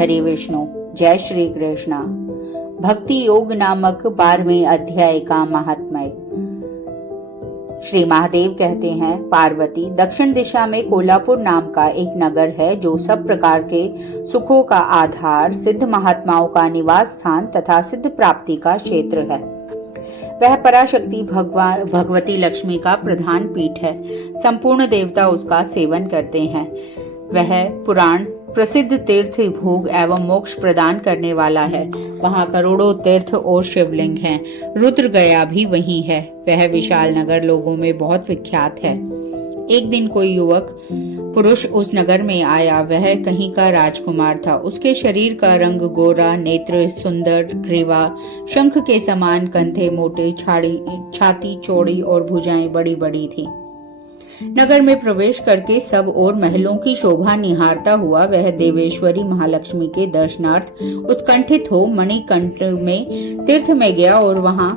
हरे विष्णु। जय श्री कृष्ण। भक्ति योग नामक 12वें अध्याय का महात्म्य। श्री महादेव कहते हैं, पार्वती, दक्षिण दिशा में कोल्हापुर नाम का एक नगर है जो सब प्रकार के सुखों का आधार, सिद्ध महात्माओं का निवास स्थान तथा सिद्ध प्राप्ति का क्षेत्र है। वह पराशक्ति भगवती लक्ष्मी का प्रधान पीठ है। संपूर्ण देवता उसका सेवन करते हैं। वह पुराण प्रसिद्ध तीर्थ भोग एवं मोक्ष प्रदान करने वाला है। वहाँ करोड़ों तीर्थ और शिवलिंग हैं। रुद्र गया भी वही है। वह विशाल नगर लोगों में बहुत विख्यात है। एक दिन कोई युवक पुरुष उस नगर में आया। वह कहीं का राजकुमार था। उसके शरीर का रंग गोरा, नेत्र सुंदर, ग्रीवा शंख के समान, कंधे मोटे, छाती चौड़ी और भुजाएं बड़ी बड़ी थी। नगर में प्रवेश करके सब और महलों की शोभा निहारता हुआ वह देवेश्वरी महालक्ष्मी के दर्शनार्थ उत्कंठित हो मणिकंठ में तीर्थ में गया और वहां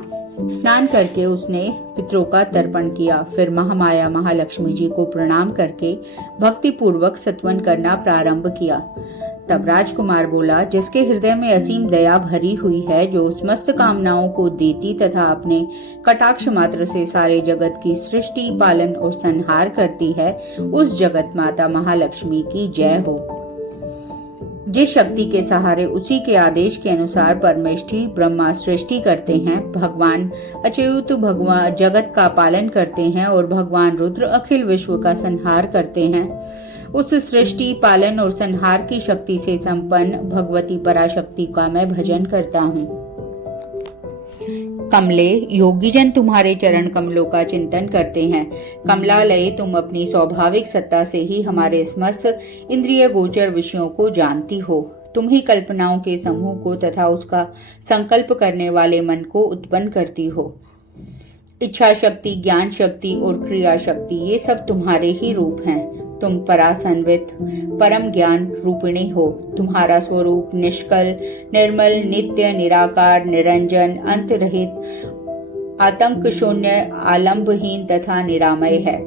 स्नान करके उसने पितरों का तर्पण किया। फिर महामाया महालक्ष्मी जी को प्रणाम करके भक्ति पूर्वक स्तवन करना प्रारंभ किया। तब राजकुमार बोला, जिसके हृदय में असीम दया भरी हुई है, जो समस्त कामनाओं को देती तथा अपने कटाक्ष मात्र से सारे जगत की सृष्टि, पालन और संहार करती है, उस जगत माता महालक्ष्मी की जय हो। जिस शक्ति के सहारे उसी के आदेश के अनुसार परमेष्ठी ब्रह्मा सृष्टि करते हैं, भगवान अच्युत भगवान जगत का पालन करते हैं और भगवान रुद्र अखिल विश्व का संहार करते हैं, उस सृष्टि, पालन और संहार की शक्ति से संपन्न भगवती पराशक्ति का मैं भजन करता हूँ। कमले, योगीजन तुम्हारे चरण कमलों का चिंतन करते हैं। कमलालये, तुम अपनी स्वाभाविक सत्ता से ही हमारे समस्त इंद्रिय गोचर विषयों को जानती हो। तुम ही कल्पनाओं के समूह को तथा उसका संकल्प करने वाले मन को उत्पन्न करती हो। इच्छा शक्ति, ज्ञान शक्ति और क्रिया शक्ति, ये सब तुम्हारे ही रूप हैं। तुम परासन्वित परम ज्ञान रूपिणी हो। तुम्हारा स्वरूप निष्कल, निर्मल, नित्य, निराकार, निरंजन, अंत रहित, आतंक शून्य, आलंबहीन तथा निरामय है।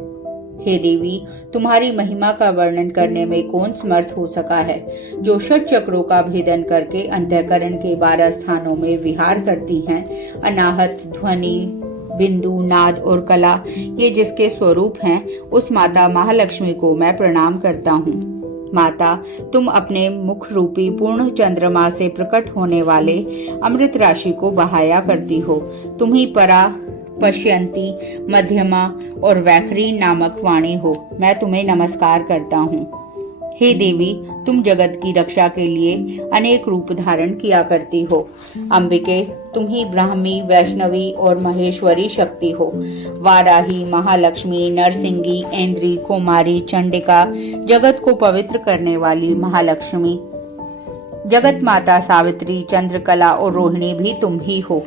हे देवी, तुम्हारी महिमा का वर्णन करने में कौन समर्थ हो सका है, जो षट चक्रों का भेदन करके अंतःकरण के 12 स्थानों में विहार करती हैं। अनाहत, ध्वनि, बिंदु, नाद और कला, ये जिसके स्वरूप हैं, उस माता महालक्ष्मी को मैं प्रणाम करता हूँ। माता, तुम अपने मुख रूपी पूर्ण चंद्रमा से प्रकट होने वाले अमृत राशि को बहाया करती हो। तुम ही परा, पश्यंती, मध्यमा और वैखरी नामक वाणी हो। मैं तुम्हें नमस्कार करता हूँ। हे देवी, तुम जगत की रक्षा के लिए अनेक रूप धारण किया करती हो। अंबिके, तुम ही ब्राह्मी, वैष्णवी और महेश्वरी शक्ति हो। वाराही, महालक्ष्मी, नरसिंगी, ऐन्द्री, कुमारी, चंडिका, जगत को पवित्र करने वाली महालक्ष्मी, जगत माता सावित्री, चंद्रकला और रोहिणी भी तुम ही हो।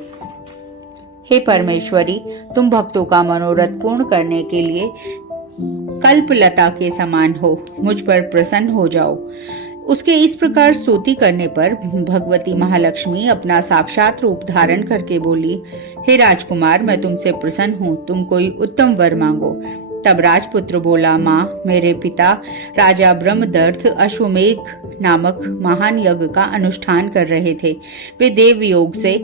हे परमेश्वरी, तुम भक्तों का मनोरथ पूर्ण करने के लिए कल्पलता के समान हो। मुझ पर प्रसन्न हो जाओ। उसके इस प्रकार स्तुति करने पर भगवती महालक्ष्मी अपना साक्षात रूप धारण करके बोली, हे राजकुमार, मैं तुमसे प्रसन्न हूँ। तुम कोई उत्तम वर मांगो। तब राजपुत्र बोला, माँ, मेरे पिता राजा ब्रह्मदर्थ अश्वमेघ नामक महान यज्ञ का अनुष्ठान कर रहे थे। वे देव योग से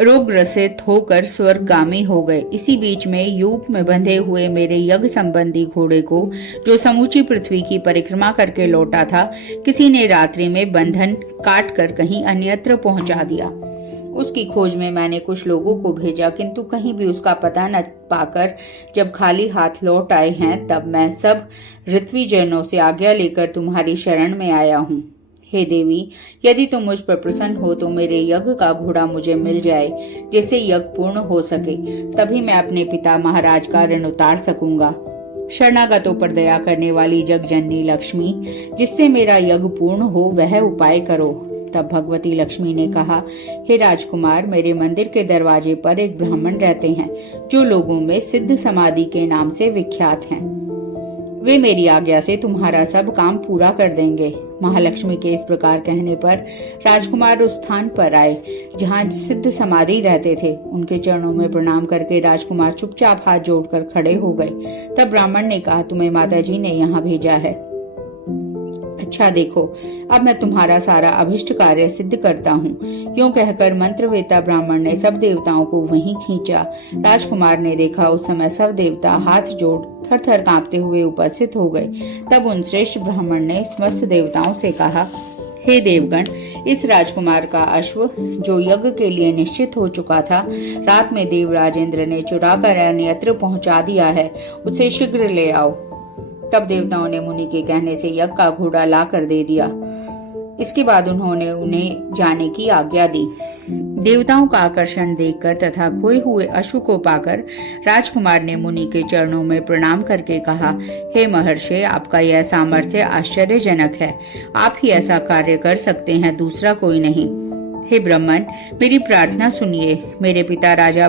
रोगग्रसित होकर स्वर्गगामी हो गए। इसी बीच में यूप में बंधे हुए मेरे यज्ञ संबंधी घोड़े को, जो समूची पृथ्वी की परिक्रमा करके लौटा था, किसी ने रात्रि में बंधन काट कर कहीं अन्यत्र पहुंचा दिया। उसकी खोज में मैंने कुछ लोगों को भेजा, किंतु कहीं भी उसका पता न पाकर जब खाली हाथ लौट आए हैं, तब मैं सब ऋत्विजनों से आज्ञा लेकर तुम्हारी शरण में आया हूँ। हे देवी, यदि तुम मुझ पर प्रसन्न हो तो मेरे यज्ञ का घोड़ा मुझे मिल जाए, जिससे यज्ञ पूर्ण हो सके। तभी मैं अपने पिता महाराज का ऋण उतार सकूंगा। शरणागतों पर दया करने वाली जगजननी लक्ष्मी, जिससे मेरा यज्ञ पूर्ण हो, वह उपाय करो। तब भगवती लक्ष्मी ने कहा, हे राजकुमार, मेरे मंदिर के दरवाजे पर एक ब्राह्मण रहते हैं, जो लोगों में सिद्ध समाधि के नाम से विख्यात हैं। वे मेरी आज्ञा से तुम्हारा सब काम पूरा कर देंगे। महालक्ष्मी के इस प्रकार कहने पर राजकुमार उस स्थान पर आए जहाँ सिद्ध समाधि रहते थे। उनके चरणों में प्रणाम करके राजकुमार चुपचाप हाथ जोड़कर खड़े हो गए। तब ब्राह्मण ने कहा, तुम्हें माताजी ने यहाँ भेजा है। अच्छा देखो, अब मैं तुम्हारा सारा अभिष्ट कार्य सिद्ध करता हूँ। यूं कहकर मंत्रवेता ब्राह्मण ने सब देवताओं को वहीं खींचा। राजकुमार ने देखा उस समय सब देवता हाथ जोड़ थर थर कांपते हुए उपस्थित हो गए। तब उन श्रेष्ठ ब्राह्मण ने समस्त देवताओं से कहा, हे देवगण, इस राजकुमार का अश्व जो यज्ञ के लिए निश्चित हो चुका था, रात में देवराज इंद्र ने चुराकर अन्यत्र पहुंचा दिया है। उसे शीघ्र ले आओ। तब देवताओं ने मुनि के कहने से यज्ञ का घोड़ा ला कर दे दिया। इसके बाद उन्होंने उन्हें जाने की आज्ञा दी। देवताओं का आकर्षण देखकर तथा खोए हुए अश्व को पाकर राजकुमार ने मुनि के चरणों में प्रणाम करके कहा, हे महर्षि, आपका यह सामर्थ्य आश्चर्यजनक है। आप ही ऐसा कार्य कर सकते हैं, दूसरा कोई नहीं। हे ब्राह्मण, मेरी प्रार्थना सुनिए। मेरे पिता राजा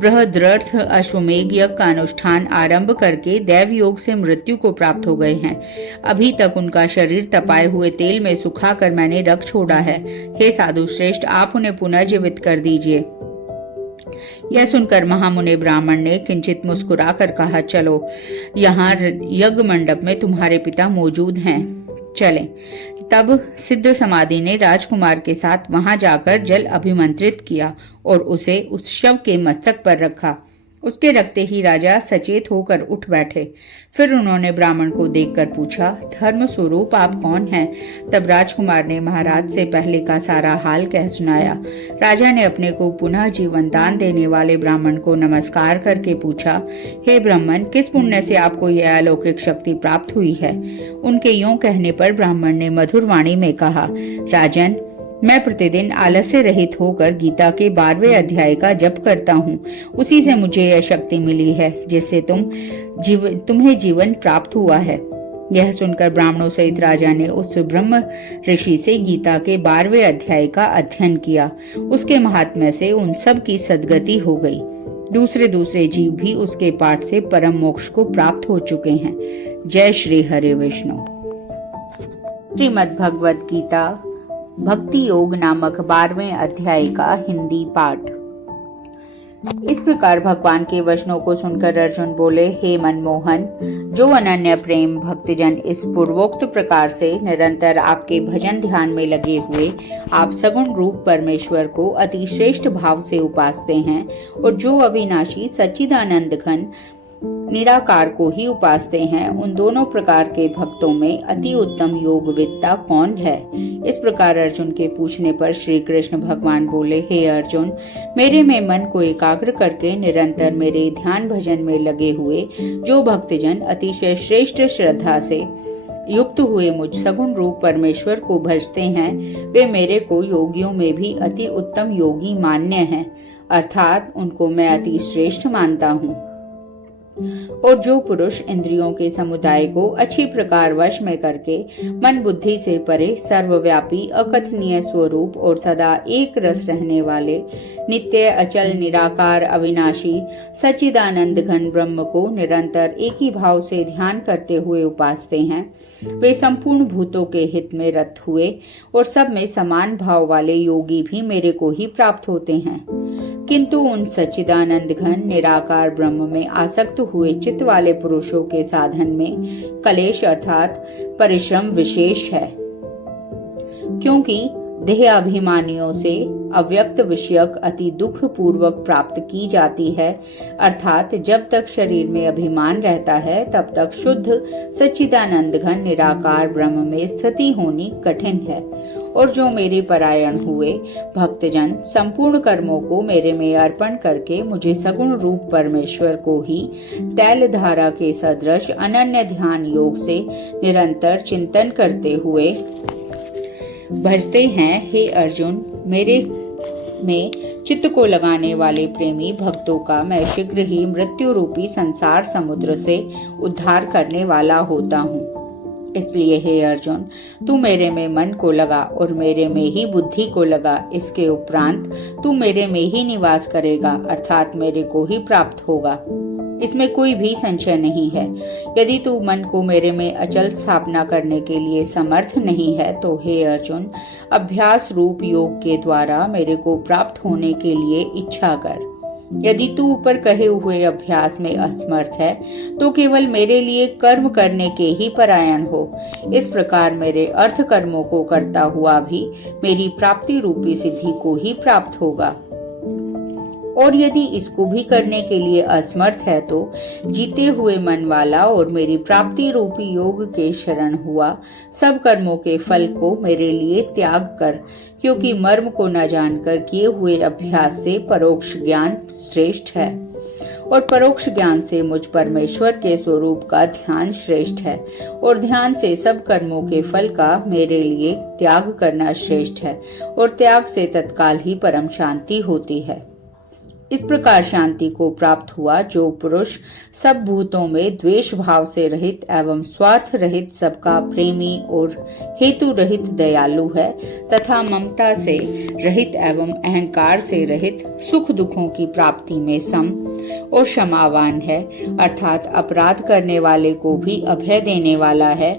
बृहद्रथ अश्वमेध यज्ञ का अनुष्ठान आरंभ करके दैव योग से मृत्यु को प्राप्त हो गए हैं। अभी तक उनका शरीर तपाए हुए तेल में सुखाकर मैंने रख छोड़ा है। हे साधु श्रेष्ठ, आप उन्हें पुनर्जीवित कर दीजिए। यह सुनकर महामुनि ब्राह्मण ने किंचित मुस्कुरा कर कहा, चलो, यहाँ यज्ञ मंडप में तुम्हारे पिता मौजूद हैं, चलें। तब सिद्ध समाधि ने राजकुमार के साथ वहां जाकर जल अभिमंत्रित किया और उसे उस शव के मस्तक पर रखा। उसके रखते ही राजा सचेत होकर उठ बैठे। फिर उन्होंने ब्राह्मण को देखकर पूछा, धर्म स्वरूप आप कौन हैं? तब राजकुमार ने महाराज से पहले का सारा हाल कह सुनाया। राजा ने अपने को पुनः जीवन दान देने वाले ब्राह्मण को नमस्कार करके पूछा, हे ब्राह्मण, किस पुण्य से आपको यह अलौकिक शक्ति प्राप्त हुई है? उनके यूं कहने पर ब्राह्मण ने मधुर वाणी में कहा, राजन, मैं प्रतिदिन आलस्य रहित होकर गीता के 12वें अध्याय का जप करता हूँ। उसी से मुझे यह शक्ति मिली है जिससे तुम्हें जीवन प्राप्त हुआ है। यह सुनकर ब्राह्मणों सहित राजा ने उस ब्रह्म ऋषि से गीता के 12वें अध्याय का अध्ययन किया। उसके महात्म्य से उन सब की सद्गति हो गई। दूसरे दूसरे जीव भी उसके पाठ से परम मोक्ष को प्राप्त हो चुके हैं। जय श्री हरे विष्णु। श्रीमद् भगवद गीता भक्ति योग नामक 12वें अध्याय का हिंदी पाठ। इस प्रकार भगवान के वचनों को सुनकर अर्जुन बोले, हे मनमोहन, जो अनन्य प्रेम भक्तजन इस पूर्वोक्त प्रकार से निरंतर आपके भजन ध्यान में लगे हुए आप सगुण रूप परमेश्वर को अति श्रेष्ठ भाव से उपासते हैं और जो अविनाशी सच्चिदानंद घन निराकार को ही उपासते हैं, उन दोनों प्रकार के भक्तों में अति उत्तम योगविद्ता कौन है? इस प्रकार अर्जुन के पूछने पर श्री कृष्ण भगवान बोले, हे अर्जुन, मेरे में मन को एकाग्र करके निरंतर मेरे ध्यान भजन में लगे हुए जो भक्तजन अतिशय श्रेष्ठ श्रद्धा से युक्त हुए मुझ सगुण रूप परमेश्वर को भजते हैं, वे मेरे को योगियों में भी अति उत्तम योगी मान्य हैं, अर्थात उनको मैं अति श्रेष्ठ मानता हूँ। और जो पुरुष इंद्रियों के समुदाय को अच्छी प्रकार वश में करके मन बुद्धि से परे सर्वव्यापी अकथनीय स्वरूप और सदा एक रस रहने वाले नित्य अचल निराकार अविनाशी सच्चिदानंद घन ब्रह्म को निरंतर एक ही भाव से ध्यान करते हुए उपासते हैं, वे संपूर्ण भूतों के हित में रत हुए और सब में समान भाव वाले योगी भी मेरे को ही प्राप्त होते हैं। किंतु उन सच्चिदानंद घन निराकार ब्रह्म में आसक्त हुए चित्त वाले पुरुषों के साधन में कलेश अर्थात परिश्रम विशेष है, क्योंकि देह अभिमानियों से अव्यक्त विषयक अति दुख पूर्वक प्राप्त की जाती है, अर्थात जब तक शरीर में अभिमान रहता है तब तक शुद्ध सच्चिदानंद घन निराकार ब्रह्म में स्थिति होनी कठिन है। और जो मेरे परायण हुए भक्तजन संपूर्ण कर्मों को मेरे में अर्पण करके मुझे सगुण रूप परमेश्वर को ही तैल धारा के सदृश अनन्य ध्यान योग से निरंतर चिंतन करते हुए भजते हैं, हे अर्जुन, मेरे में चित्त को लगाने वाले प्रेमी भक्तों का मैं शीघ्र ही मृत्यु रूपी संसार समुद्र से उद्धार करने वाला होता हूँ। इसलिए हे अर्जुन, तू मेरे में मन को लगा और मेरे में ही बुद्धि को लगा। इसके उपरांत तू मेरे में ही निवास करेगा, अर्थात मेरे को ही प्राप्त होगा। इसमें कोई भी संशय नहीं है। यदि तू मन को मेरे में अचल स्थापना करने के लिए समर्थ नहीं है तो हे अर्जुन, अभ्यास रूप योग के द्वारा मेरे को प्राप्त होने के लिए इच्छा कर। यदि तू ऊपर कहे हुए अभ्यास में असमर्थ है तो केवल मेरे लिए कर्म करने के ही परायण हो। इस प्रकार मेरे अर्थ कर्मों को करता हुआ भी मेरी प्राप्ति रूपी सिद्धि को ही प्राप्त होगा। और यदि इसको भी करने के लिए असमर्थ है तो जीते हुए मन वाला और मेरी प्राप्ति रूपी योग के शरण हुआ सब कर्मों के फल को मेरे लिए त्याग कर, क्योंकि मर्म को न जानकर किए हुए अभ्यास से परोक्ष ज्ञान श्रेष्ठ है और परोक्ष ज्ञान से मुझ परमेश्वर के स्वरूप का ध्यान श्रेष्ठ है और ध्यान से सब कर्मों के फल का मेरे लिए त्याग करना श्रेष्ठ है और त्याग से तत्काल ही परम शांति होती है। इस प्रकार शांति को प्राप्त हुआ जो पुरुष सब भूतों में द्वेष भाव से रहित एवं स्वार्थ रहित, सबका प्रेमी और हेतु रहित दयालु है तथा ममता से रहित एवं अहंकार से रहित, सुख दुखों की प्राप्ति में सम और क्षमावान है, अर्थात अपराध करने वाले को भी अभय देने वाला है,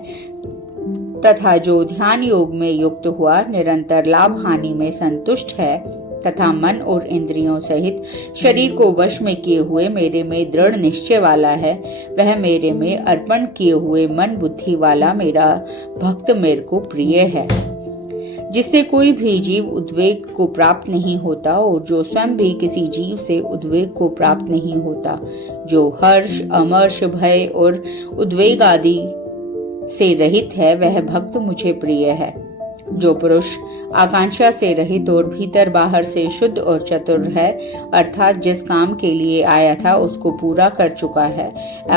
तथा जो ध्यान योग में युक्त हुआ निरंतर लाभ हानि में संतुष्ट है तथा मन और इंद्रियों सहित शरीर को वश में किए हुए मेरे में दृढ़ निश्चय वाला है, वह मेरे में अर्पण किए हुए मन बुद्धि वाला मेरा भक्त मेरे को प्रिय है, जिससे कोई भी जीव उद्वेग को प्राप्त नहीं होता और जो स्वयं भी किसी जीव से उद्वेग को प्राप्त नहीं होता, जो हर्ष, अमर्ष, भय और उद्वेग आदि से रहित है, वह भक्त मुझे प्रिय है। जो पुरुष आकांक्षा से रहित और भीतर बाहर से शुद्ध और चतुर है, अर्थात जिस काम के लिए आया था उसको पूरा कर चुका है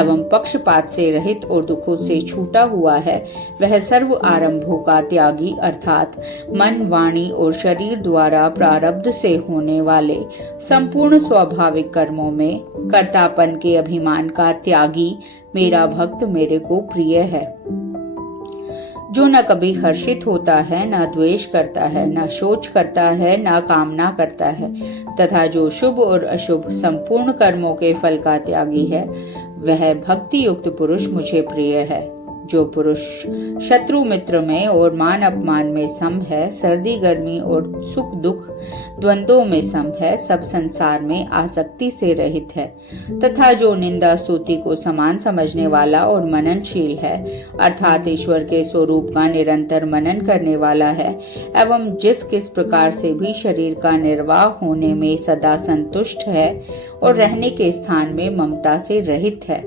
एवं पक्षपात से रहित और दुखों से छूटा हुआ है, वह सर्व आरंभों का त्यागी, अर्थात मन, वाणी और शरीर द्वारा प्रारब्ध से होने वाले संपूर्ण स्वाभाविक कर्मों में कर्तापन के अभिमान का त्यागी मेरा भक्त मेरे को प्रिय है। जो न कभी हर्षित होता है, न द्वेष करता है, न शोच करता है, न कामना करता है, तथा जो शुभ और अशुभ संपूर्ण कर्मों के फल का त्यागी है, वह भक्ति युक्त पुरुष मुझे प्रिय है। जो पुरुष शत्रु मित्र में और मान अपमान में सम है, सर्दी गर्मी और सुख दुख द्वंद्वों में सम है, सब संसार में आसक्ति से रहित है, तथा जो निंदा स्तुति को समान समझने वाला और मननशील है, अर्थात ईश्वर के स्वरूप का निरंतर मनन करने वाला है एवं जिस किस प्रकार से भी शरीर का निर्वाह होने में सदा संतुष्ट है और रहने के स्थान में ममता से रहित है,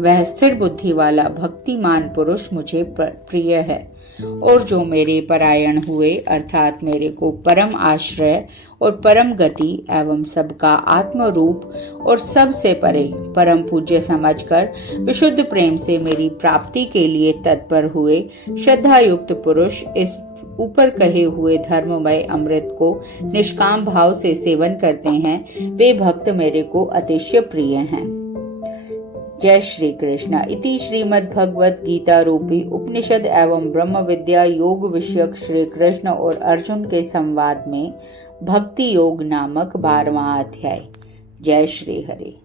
वह स्थिर बुद्धि वाला भक्तिमान पुरुष मुझे प्रिय है। और जो मेरे परायण हुए, अर्थात मेरे को परम आश्रय और परम गति एवं सबका आत्म रूप और सबसे परे परम पूज्य समझकर विशुद्ध प्रेम से मेरी प्राप्ति के लिए तत्पर हुए श्रद्धा युक्त पुरुष इस ऊपर कहे हुए धर्ममय अमृत को निष्काम भाव से सेवन करते हैं, वे भक्त मेरे को अतिशय प्रिय हैं। जय श्री कृष्ण। इति श्रीमद् भगवत गीता रूपी उपनिषद एवं ब्रह्म विद्या योग विषयक श्री कृष्ण और अर्जुन के संवाद में भक्ति योग नामक 12वां अध्याय। जय श्री हरि।